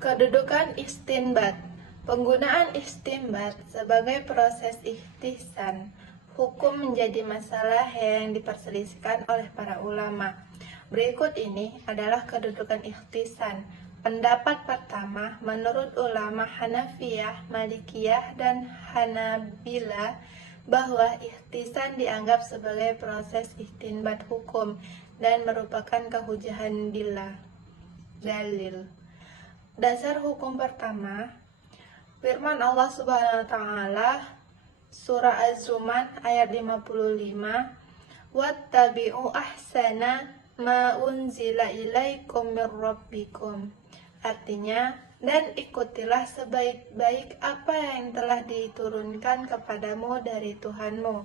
Kedudukan istinbat. Penggunaan istinbat sebagai proses ihtisan hukum menjadi masalah yang diperselisihkan oleh para ulama. Berikut ini adalah kedudukan ihtisan. Pendapat pertama, menurut ulama Hanafiyah, Malikiyah, dan Hanabila, bahwa ihtisan dianggap sebagai proses istinbat hukum dan merupakan kehujahan dalil. Dasar hukum pertama, firman Allah Subhanahu wa taala surah Az-Zumar ayat 55, "Wattabi'u ahsana ma unzila ilaikum mir rabbikum." Artinya, dan ikutilah sebaik-baik apa yang telah diturunkan kepadamu dari Tuhanmu.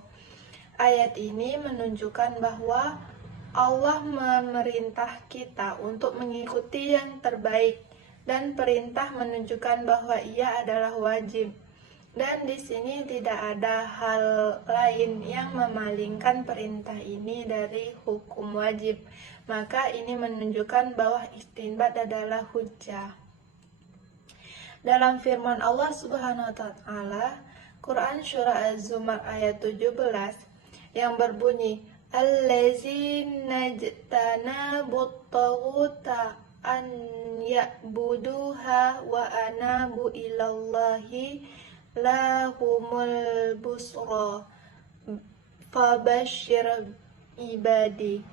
Ayat ini menunjukkan bahwa Allah memerintah kita untuk mengikuti yang terbaik, dan perintah menunjukkan bahwa ia adalah wajib. Dan di sini tidak ada hal lain yang memalingkan perintah ini dari hukum wajib. Maka ini menunjukkan bahwa istinbat adalah hujjah. Dalam firman Allah Subhanahu wa taala, Quran surah Az-Zumar ayat 17 yang berbunyi, "Allazina jtanabut taghuta an ya'buduha wa anabu ilallahi lahumul busra fabashshir ibadi,"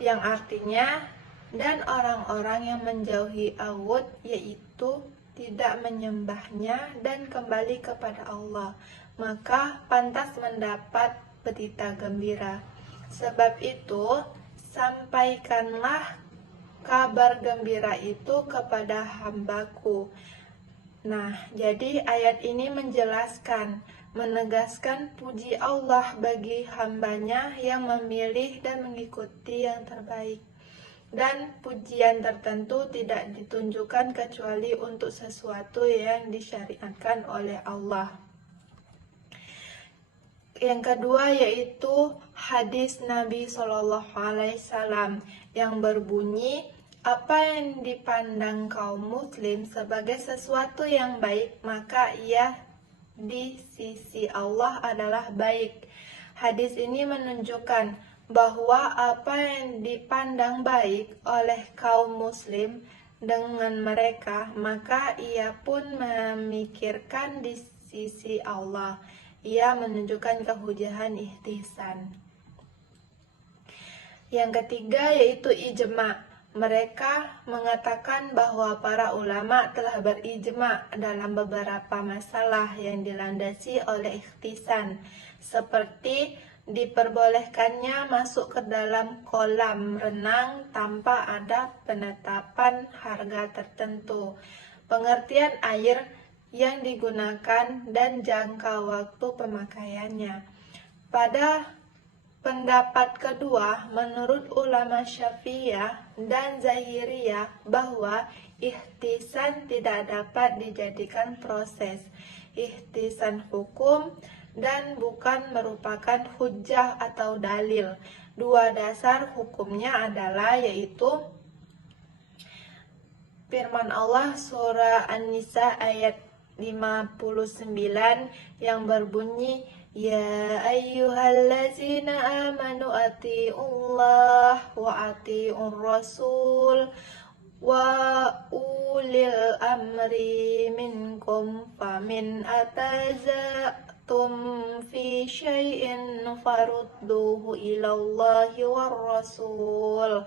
yang artinya, dan orang-orang yang menjauhi Awud, yaitu tidak menyembahnya dan kembali kepada Allah, maka pantas mendapat berita gembira. Sebab itu, sampaikanlah kabar gembira itu kepada hambaku. Nah, jadi ayat ini menjelaskan, menegaskan puji Allah bagi hambanya yang memilih dan mengikuti yang terbaik. Dan pujian tertentu tidak ditunjukkan kecuali untuk sesuatu yang disyariatkan oleh Allah. Yang kedua yaitu hadis Nabi SAW yang berbunyi, apa yang dipandang kaum muslim sebagai sesuatu yang baik, maka ia di sisi Allah adalah baik. Hadis ini menunjukkan bahwa apa yang dipandang baik oleh kaum muslim dengan mereka, maka ia pun memikirkan di sisi Allah. Ia menunjukkan kehujahan ihtisan. Yang ketiga yaitu ijma'. Mereka mengatakan bahwa para ulama telah berijma' dalam beberapa masalah yang dilandasi oleh ihtisan, seperti diperbolehkannya masuk ke dalam kolam renang tanpa ada penetapan harga tertentu, pengertian air yang digunakan, dan jangka waktu pemakaiannya. Pada pendapat kedua, menurut ulama Syafi'iyah dan Zahiriyah, bahwa ihtisan tidak dapat dijadikan proses ihtisan hukum dan bukan merupakan hujjah atau dalil. Dua dasar hukumnya adalah yaitu firman Allah surah An-Nisa ayat 59 yang berbunyi, "Ya ayyuhallazina amanu ati'ullah wa ati'ur rasul wa ulil amri minkum famin atazatum fi syai'in farudduhu ilallahi war rasul,"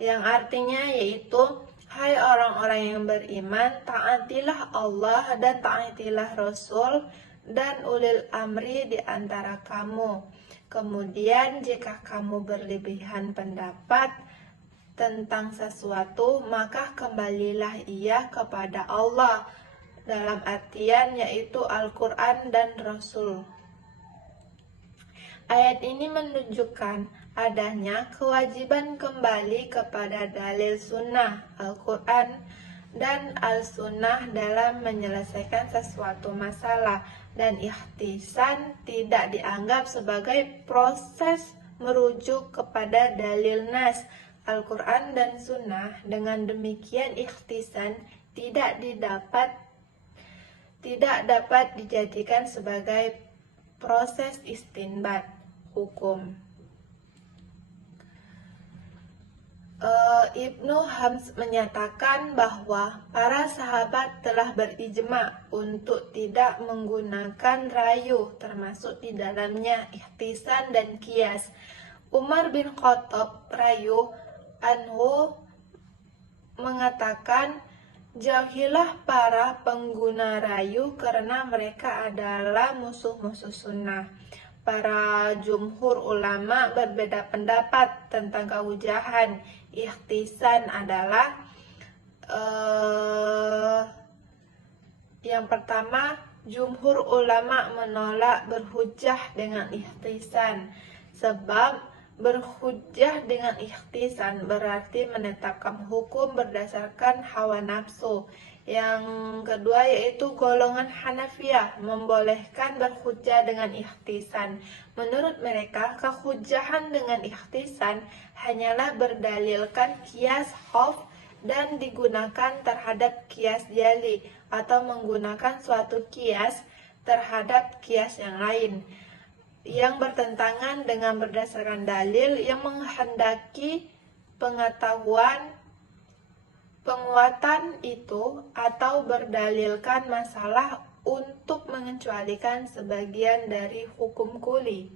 yang artinya yaitu, hai orang-orang yang beriman, taatilah Allah dan taatilah Rasul dan ulil amri di antara kamu. Kemudian jika kamu berlebihan pendapat tentang sesuatu, maka kembalilah ia kepada Allah, dalam artian yaitu Al-Quran dan Rasul. Ayat ini menunjukkan adanya kewajiban kembali kepada dalil sunnah, Al-Quran, dan Al-Sunnah dalam menyelesaikan sesuatu masalah, dan ikhtisan tidak dianggap sebagai proses merujuk kepada dalil nas, Al-Quran dan Sunnah. Dengan demikian ikhtisan tidak dapat dijadikan sebagai proses istinbat hukum. Ibnu Hams menyatakan bahwa para sahabat telah berijma untuk tidak menggunakan rayu, termasuk di dalamnya ikhtisan dan qiyas. Umar bin Khattab rayu anhu mengatakan, jauhilah para pengguna rayu karena mereka adalah musuh-musuh sunnah. Para jumhur ulama berbeda pendapat tentang keujahan ikhtisan adalah yang pertama, jumhur ulama menolak berhujjah dengan ikhtisan, sebab berhujjah dengan ikhtisan berarti menetapkan hukum berdasarkan hawa nafsu. Yang kedua yaitu golongan Hanafiyah membolehkan berhujjah dengan ikhtisan. Menurut mereka, kehujahan dengan ikhtisan hanyalah berdalilkan qiyas khaf dan digunakan terhadap qiyas jali, atau menggunakan suatu qiyas terhadap qiyas yang lain yang bertentangan dengan berdasarkan dalil yang menghendaki pengetahuan penguatan itu, atau berdalilkan masalah untuk mengecualikan sebagian dari hukum kuli.